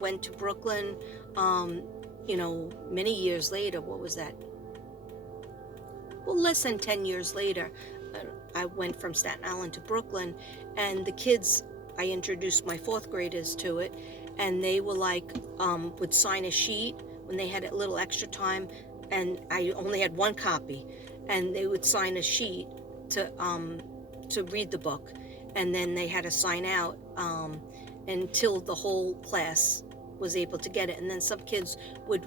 Went to Brooklyn, many years later. What was that? Well, less than 10 years later, I went from Staten Island to Brooklyn, and the kids, I introduced my fourth graders to it, and they were like, would sign a sheet when they had a little extra time, and I only had one copy, and they would sign a sheet to read the book, and then they had to sign out until the whole class was able to get it. And then some kids would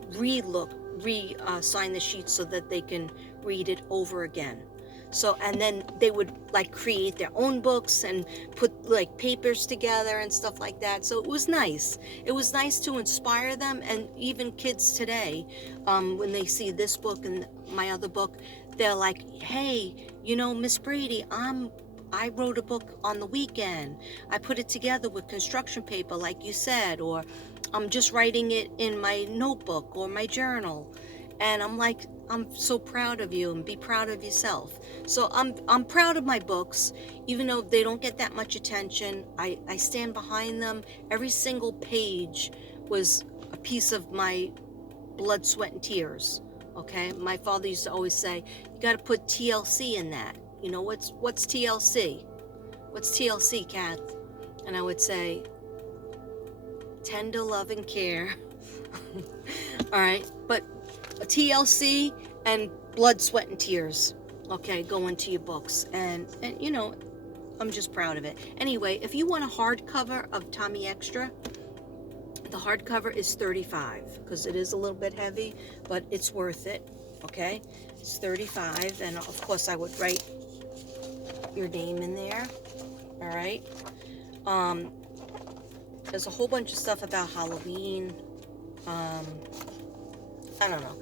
sign the sheet so that they can read it over again. So, and then they would like create their own books and put like papers together and stuff like that. So it was nice. It was nice to inspire them. And even kids today, when they see this book and my other book, they're like, hey, Miss Brady, I wrote a book on the weekend. I put it together with construction paper, like you said, or I'm just writing it in my notebook or my journal. And I'm like, I'm so proud of you, and be proud of yourself. So I'm proud of my books, even though they don't get that much attention. I stand behind them. Every single page was a piece of my blood, sweat, and tears. Okay, my father used to always say, you got to put TLC in that. What's TLC? What's TLC, Kath? And I would say, tender love and care. All right, but TLC and blood, sweat, and tears, okay, go into your books. And I'm just proud of it. Anyway, if you want a hardcover of Tommy Extra, the hardcover is $35, because it is a little bit heavy, but it's worth it. Okay, it's $35, and of course I would write your name in there. All right. There's a whole bunch of stuff about Halloween. I don't know.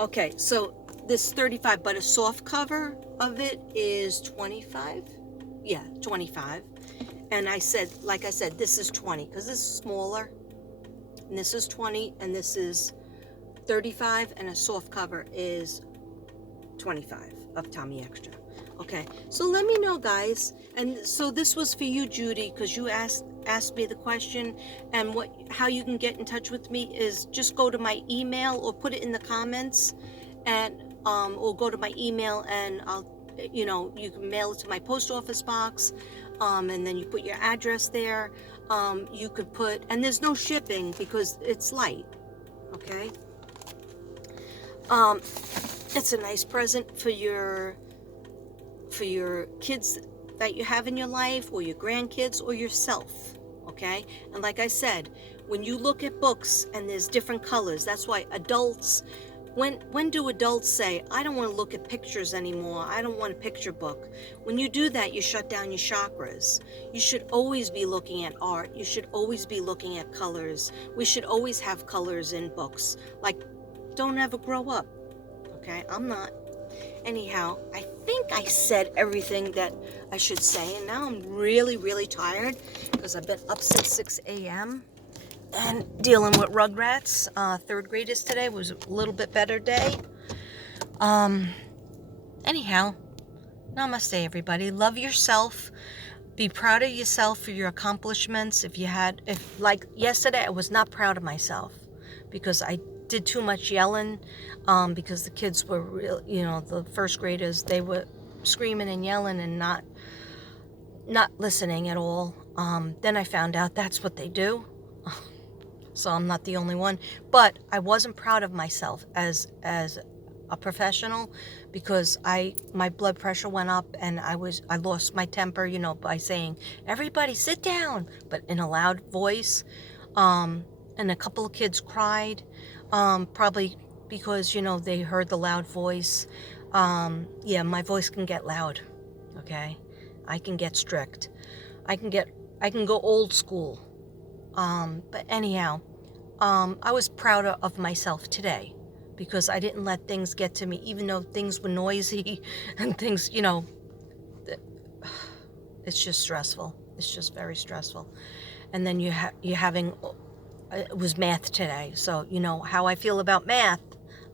Okay, so this is $35, but a soft cover of it is $25. Yeah, $25. And like I said, this is $20, because this is smaller. And this is $20, and this is $35, and a soft cover is $25 of Tommy Extra. Okay, so let me know, guys. And so this was for you, Judy, because you asked me the question. And how you can get in touch with me is just go to my email or put it in the comments, and or go to my email, and you can mail it to my post office box, and then you put your address there. You could put, and there's no shipping because it's light. Okay. It's a nice present for your kids that you have in your life, or your grandkids, or yourself. Okay. And like I said, when you look at books and there's different colors, that's why adults, when do adults say, I don't want to look at pictures anymore, I don't want a picture book? When you do that, you shut down your chakras. You should always be looking at art. You should always be looking at colors. We should always have colors in books. Like, don't ever grow up. Okay, I'm not. Anyhow, I think I said everything that I should say, and now I'm really, really tired because I've been up since 6 a.m. and dealing with Rugrats. Third graders today was a little bit better day. Anyhow, namaste, everybody. Love yourself. Be proud of yourself for your accomplishments. If like yesterday, I was not proud of myself because I did too much yelling, because the kids were real, the first graders, they were screaming and yelling and not listening at all. Then I found out that's what they do. So I'm not the only one, but I wasn't proud of myself as a professional, because my blood pressure went up, and I lost my temper, by saying, everybody sit down, but in a loud voice. And a couple of kids cried, probably because, they heard the loud voice. Yeah, my voice can get loud. Okay. I can get strict. I can go old school. But anyhow, I was proud of myself today, because I didn't let things get to me, even though things were noisy and things, it's just stressful. It's just very stressful. And then you're having, it was math today. So, how I feel about math.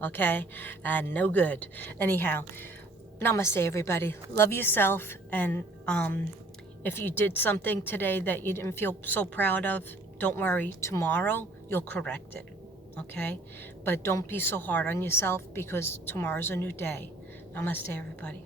Okay. And no good. Anyhow, namaste, everybody. Love yourself. And, if you did something today that you didn't feel so proud of, don't worry. Tomorrow you'll correct it. Okay? But don't be so hard on yourself because tomorrow's a new day. Namaste, everybody.